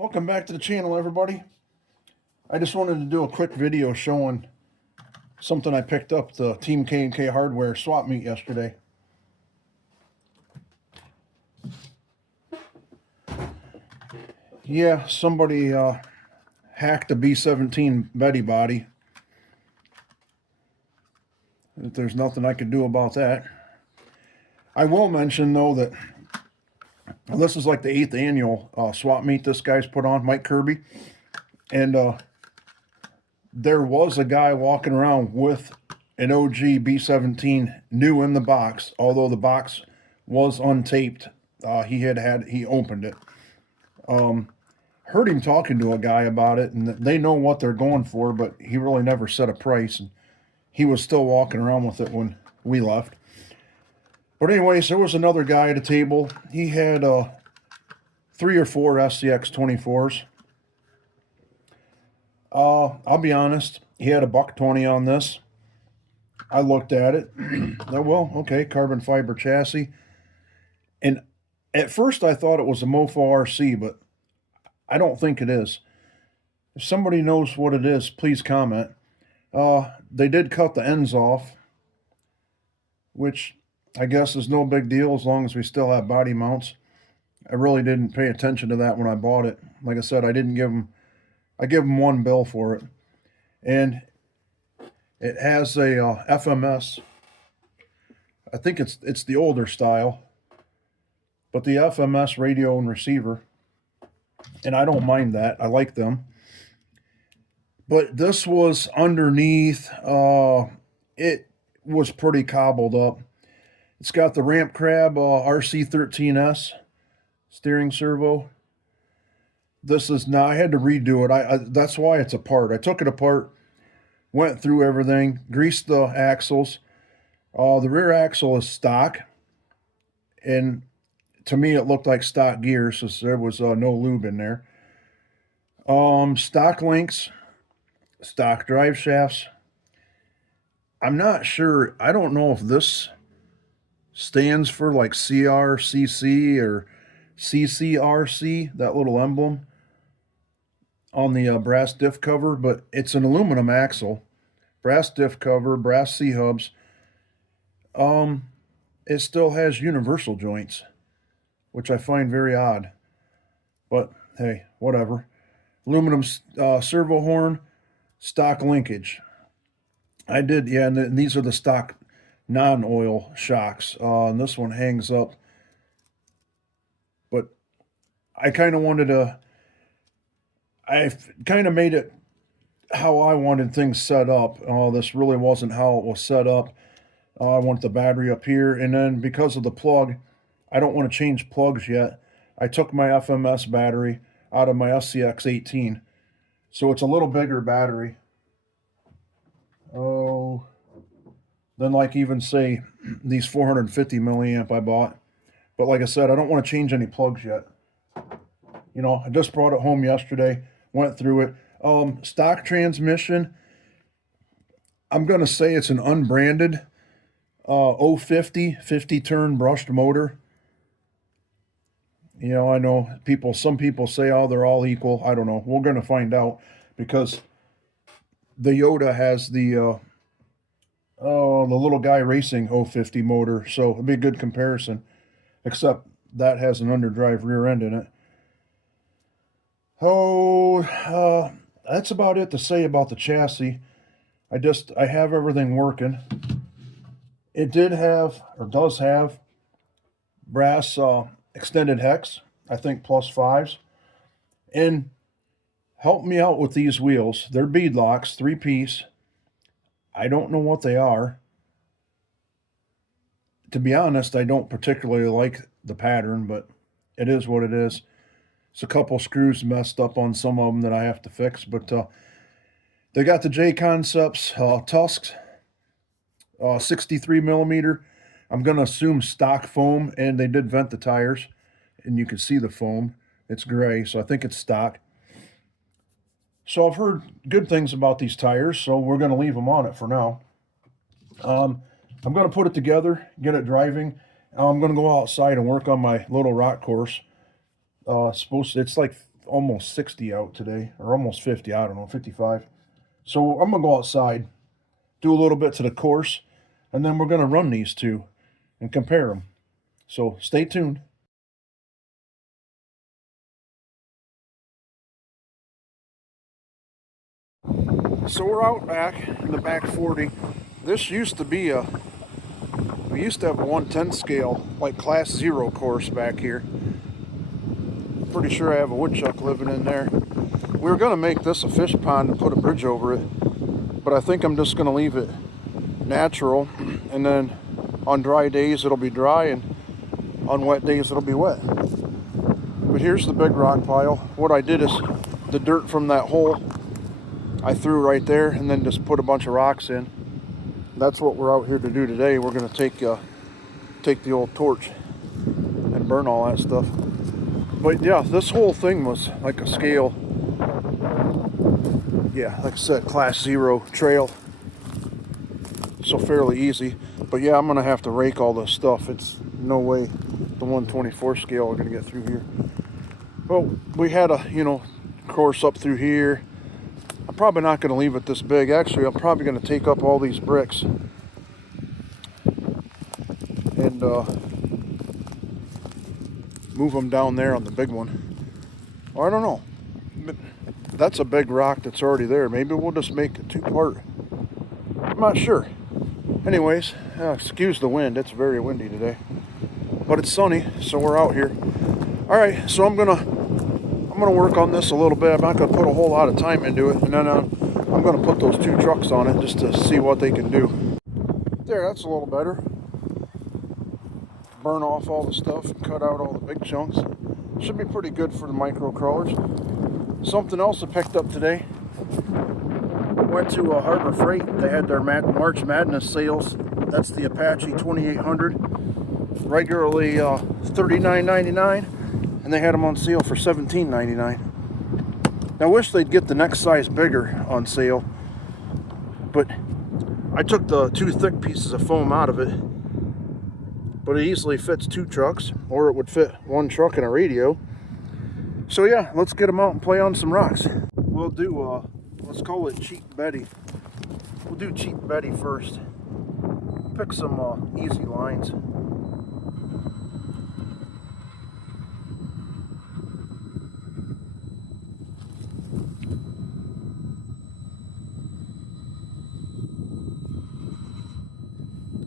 Welcome back to the channel, everybody. I just wanted to do a quick video showing something I picked up the Team KnK hardware swap meet yesterday. Yeah, somebody hacked the B17 Betty body. There's nothing I can do about that. I will mention, though, that this is like the 8th annual swap meet this guy's put on, Mike Kirby. And there was a guy walking around with an OG B17 new in the box, although the box was untaped. He opened it. Heard him talking to a guy about it, and they know what they're going for, but he really never set a price. And he was still walking around with it when we left. But anyways, there was another guy at a table. He had 3 or 4 SCX24s. I'll be honest, he had $120 on this. I looked at it. Well, okay, carbon fiber chassis. And at first I thought it was a Mofo RC, but I don't think it is. If somebody knows what it is, please comment. They did cut the ends off, which I guess is no big deal as long as we still have body mounts. I really didn't pay attention to that when I bought it. Like I said, I give them one bill for it. And it has a FMS. I think it's the older style, but the FMS radio and receiver. And I don't mind that. I like them. But this was underneath. It was pretty cobbled up. It's got the Ramp Crab RC13S steering servo. This is now, I had to redo it. That's why it's apart. I took it apart, went through everything, greased the axles. The rear axle is stock, and to me it looked like stock gears, so there was no lube in there. Stock links, stock drive shafts. I'm not sure. I don't know if this stands for like CRCC or CCRC, that little emblem on the brass diff cover, but it's an aluminum axle, brass diff cover, brass C-hubs. It still has universal joints, which I find very odd, but hey, whatever. Aluminum servo horn, stock linkage. And these are the stock non-oil shocks. And this one hangs up, but I kind of made it how I wanted things set up. This really wasn't how it was set up. I want the battery up here, and then because of the plug, I don't want to change plugs yet. I took my FMS battery out of my SCX18, so it's a little bigger battery. Than like even say these 450 milliamp I bought. But like I said, I don't want to change any plugs yet. You know, I just brought it home yesterday, went through it. Stock transmission, I'm going to say it's an unbranded 050 50-turn brushed motor. You know, I know some people say, oh, they're all equal. I don't know. We're going to find out, because the Yoda has the little guy racing 050 motor, so it'll be a good comparison, except that has an underdrive rear end in it. That's about it to say about the chassis. I have everything working. It did have, or does have, brass extended hex, I think +5s. And help me out with these wheels. They're bead locks, 3-piece. I don't know what they are. To be honest, I don't particularly like the pattern, but it is what it is. It's a couple screws messed up on some of them that I have to fix, but they got the J Concepts tusks, 63 millimeter. I'm going to assume stock foam, and they did vent the tires, and you can see the foam. It's gray, so I think it's stock. So I've heard good things about these tires, so we're going to leave them on it for now. I'm going to put it together, get it driving. I'm going to go outside and work on my little rock course. It's like almost 60 out today, or almost 50, I don't know, 55. So I'm going to go outside, do a little bit to the course, and then we're going to run these two and compare them. So stay tuned. So we're out back in the back 40. This used to be we used to have a 110 scale, like class 0 course back here. Pretty sure I have a woodchuck living in there. We were going to make this a fish pond and put a bridge over it, but I think I'm just going to leave it natural, and then on dry days it'll be dry, and on wet days it'll be wet. But here's the big rock pile. What I did is the dirt from that hole I threw right there and then just put a bunch of rocks in. That's what we're out here to do today. We're going to take the old torch and burn all that stuff. But yeah, this whole thing was like a scale, yeah, like I said, class 0 trail, so fairly easy. But yeah, I'm going to have to rake all this stuff. It's no way the 124 scale we're going to get through here. Well, we had a, course up through here. I'm probably not going to leave it this big. Actually, I'm probably going to take up all these bricks and move them down there on the big one. Or I don't know. That's a big rock that's already there. Maybe we'll just make it 2-part. I'm not sure. Anyways, excuse the wind. It's very windy today. But it's sunny, so we're out here. All right, so I'm gonna work on this a little bit. I'm not gonna put a whole lot of time into it, and then I'm gonna put those 2 trucks on it just to see what they can do. There, that's a little better. Burn off all the stuff and cut out all the big chunks. Should be pretty good for the micro crawlers. Something else I picked up today. Went to Harbor Freight. They had their March Madness sales. That's the Apache 2800. Regularly $39.99, and they had them on sale for $17.99. Now, I wish they'd get the next size bigger on sale, but I took the 2 thick pieces of foam out of it, but it easily fits 2 trucks, or it would fit 1 truck and a radio. So yeah, let's get them out and play on some rocks. We'll do, let's call it Cheap Betty. We'll do Cheap Betty first. Pick some easy lines.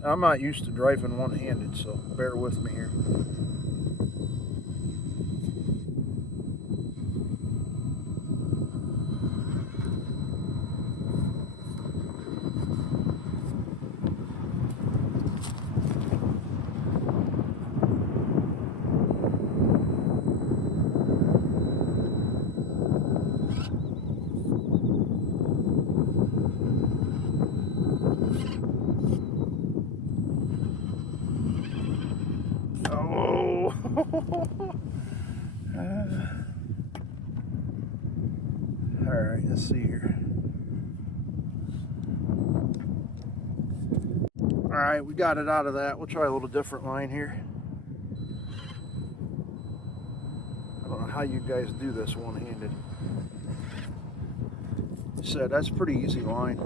I'm not used to driving one-handed, so bear with me here. Alright, let's see here. Alright, we got it out of that. We'll try a little different line here. I don't know how you guys do this one-handed. So that's a pretty easy line.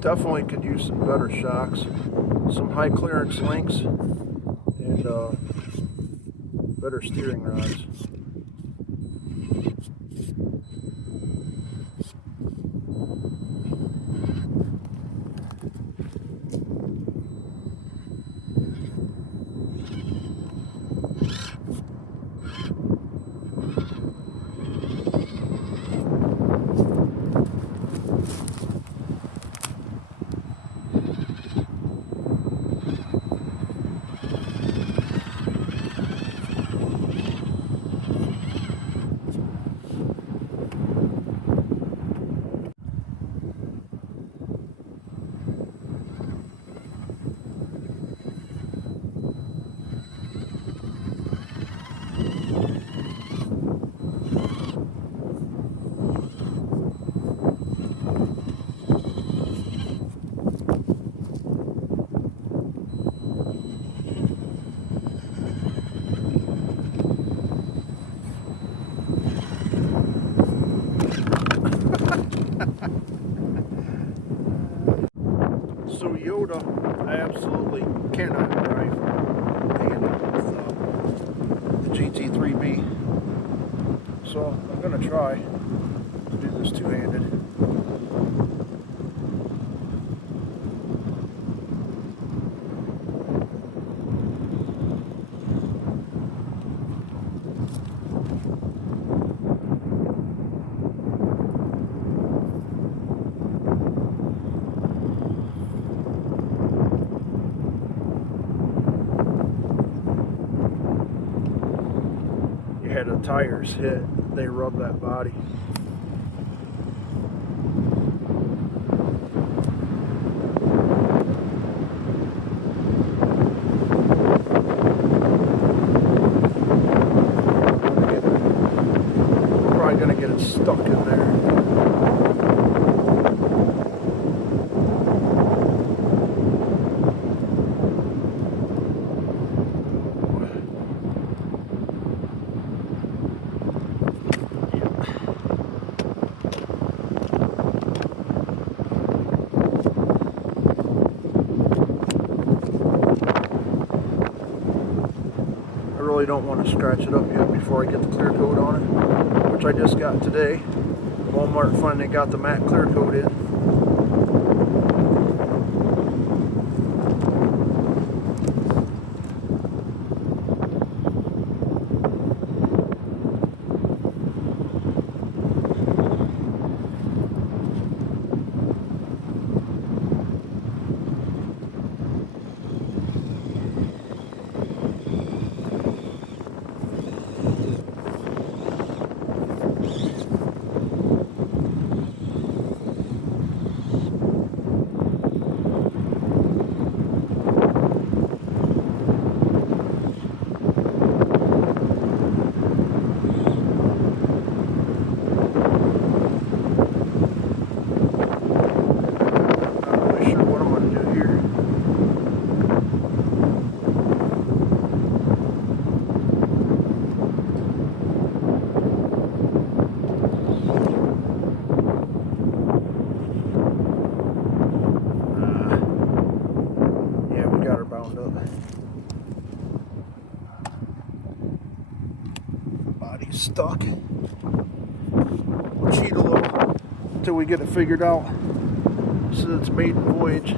Definitely could use some better shocks, some high clearance links, and better steering rods. So Yoda, I absolutely cannot drive with the GT3B. So I'm going to try to do this two-handed. You had the tires hit, they rub that body. Probably gonna get it stuck in there. I really don't want to scratch it up yet before I get the clear coat on it, which I just got today. Walmart finally got the matte clear coat in. Bound up. Body's stuck. We'll cheat a little until we get it figured out. This is its maiden voyage.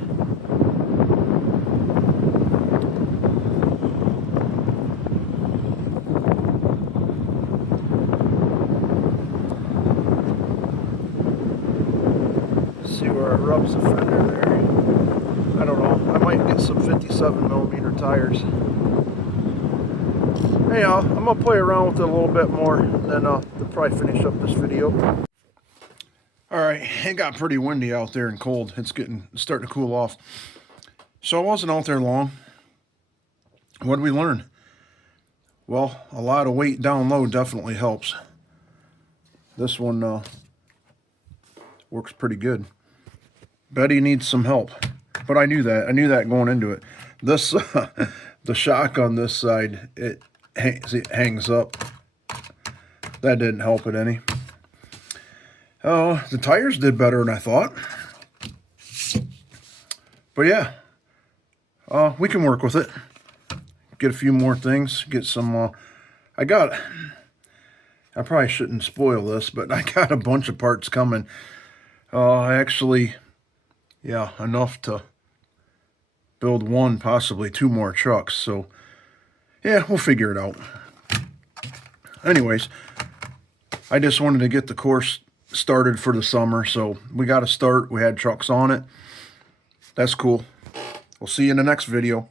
See where it rubs the fender there. I don't know. I might get some 57mm tires. Anyhow, I'm going to play around with it a little bit more, and then I'll probably finish up this video. Alright, it got pretty windy out there and cold. It's starting to cool off. So I wasn't out there long. What did we learn? Well, a lot of weight down low definitely helps. This one works pretty good. Betty needs some help. But I knew that. I knew that going into it. This, the shock on this side, it hangs up. That didn't help it any. Oh, the tires did better than I thought. But yeah, we can work with it. Get a few more things. Get some. I probably shouldn't spoil this, but I got a bunch of parts coming. Actually, yeah, enough to build one, possibly two more trucks. So, yeah, we'll figure it out. Anyways, I just wanted to get the course started for the summer. So we got to start. We had trucks on it. That's cool. We'll see you in the next video.